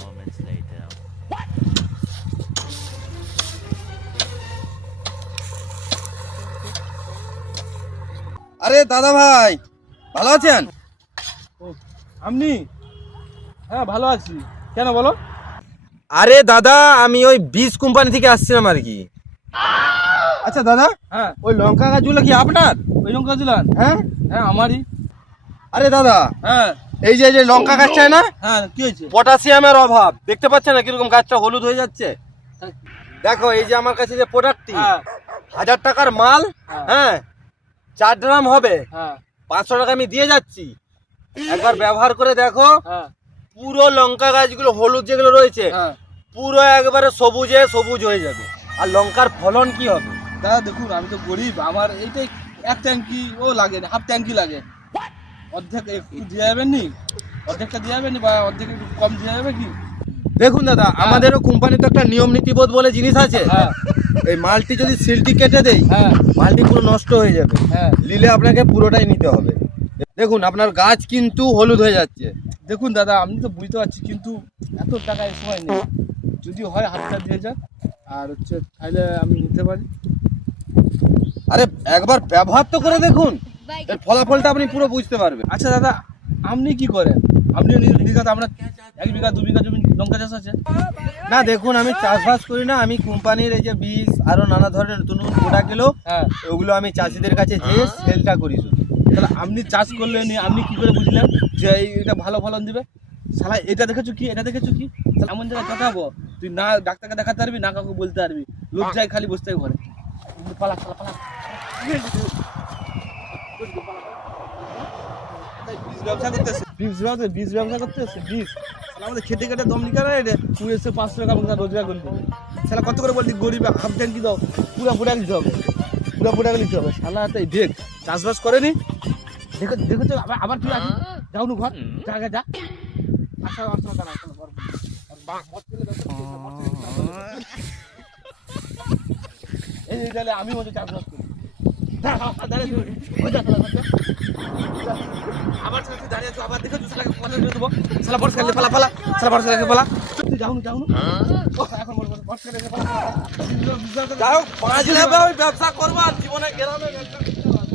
moments later. আরে দাদা ভাই, ভালো আছেন? ও আপনি? হ্যাঁ ভালো আছি। কেন বলো? আরে দাদা, আমি ওই বীজ কোম্পানি থেকে আসছিলাম আর কি। আচ্ছা দাদা, হ্যাঁ ওই লঙ্কা গাছগুলো কি আপনার? ওই লঙ্কা দিলাম। হ্যাঁ। হ্যাঁ আমারই। আরে দাদা, হ্যাঁ এই যে লঙ্কা গাছটায় না হ্যাঁ কি হয়েছে? পটাশিয়ামের অভাব, দেখতে পাচ্ছেন না কিরকম গাছটা হলুদ হয়ে যাচ্ছে? দেখো এই যে আমার কাছে যে প্রোডাক্টটি, হ্যাঁ 1000 টাকার মাল, হ্যাঁ হ্যাঁ 4 ড্রাম হবে, হ্যাঁ 500 টাকা আমি দিয়ে যাচ্ছি। একবার ব্যবহার করে দেখো, হ্যাঁ পুরো লঙ্কা গাছগুলো হলুদ যেগুলো রয়েছে হ্যাঁ। পুরো একবারে সবুজে সবুজ হয়ে যাবে। আর লঙ্কার ফলন কি হবে? দাদা দেখুন, আমি তো গরিব, আমার এইটাই এক ট্যাঙ্কি ও লাগে না, হাফ ট্যাঙ্কি লাগে। অর্ধেক একটু দিয়ে যাবেন নি? অর্ধেকটা দিয়ে যাবেন নি, বা অর্ধেক একটু কম দিয়ে যাবে কি? দেখুন দাদা, আমাদেরও কোম্পানিতে একটা নিয়ম নীতিবোধ বলে জিনিস আছে। হ্যাঁ এই মালটি যদি সিলটি কেটে দেই, হ্যাঁ মালটি পুরো নষ্ট হয়ে যাবে। হ্যাঁ। নিলে আপনাকে পুরোটাই নিতে হবে। দেখুন আপনার গাছ কিন্তু হলুদ হয়ে যাচ্ছে। দেখুন দাদা, আমি তো বুঝতে পারছি, কিন্তু এত টাকা এই সময় নেই। যদি হয় হাতটা দিয়ে যান, আর হচ্ছে তাহলে আমি নিতে পারি। আরে একবার ব্যবহার তো করে দেখুন, এর ফলাফলটা আপনি পুরো বুঝতে পারবেন। আচ্ছা দাদা, আপনি কি করেন? আপনি বিঘাতে, আমরা 1 বিঘা 2 বিঘা জমি লঙ্কা চাষ আছে। না দেখুন, আমি চাষবাস করি না, আমি কোম্পানির এই যে বীজ আরো নানা ধরনের নতুন নতুন প্রোডাক্ট এলো, হ্যাঁ, ওগুলো আমি চাষিদের কাছে যেয়ে সেলটা করি শুধু। তাহলে আপনি চাষ করলেন, আপনি কি করে বুঝলেন যে এটা ভালো ফলন দিবে? শালা এটা দেখেছো কি, এটা দেখেছো কি? শালা এমন জায়গায় কাটাবো, তুই না ডাক্তারকে দেখাতে পারবি, না কাউকে বলতে পারবি, লজ্জায় খালি বসতে হবে ঘরে। পালা পালা পালা। বীজ ব্যবসা করতেছে বীজ। আমাদের খেটে খেটে দম লিখা নেই রে, তুই এসে 500 টাকা আমাকে রোজগার করবি। শালা কত করে বলছি, গরিব হাফ ট্যাঙ্কি দাও, পুরা পুরা নিতে হবে, পুরা পুরা নিতে হবে। শালা তাই দেখ, চাষবাস করেনি, দেখো দেখেছো। আবার আবার তুই আসি, যাও নু ঘর, যা আগে যা। আচ্ছা আচ্ছা দাঁড়া, চলো ঘর। এই যে তাহলে আমি মতো চাষবাস করি। আবার তুই দাঁড়িয়ে আছো, আবার দেখে তুই শালাকে পয়সা দিয়ে দেবো। শালা বর্ষা খেলে পালা পালা, শালা বর্ষা খেলে পালা। তুই যাও নু এখন বলবো বর্ষা খেলে পালা। যাই হোক, 5 লাখে আমি ব্যবসা করবো, আর জীবনে গ্রামে ব্যবসা করতে হবে।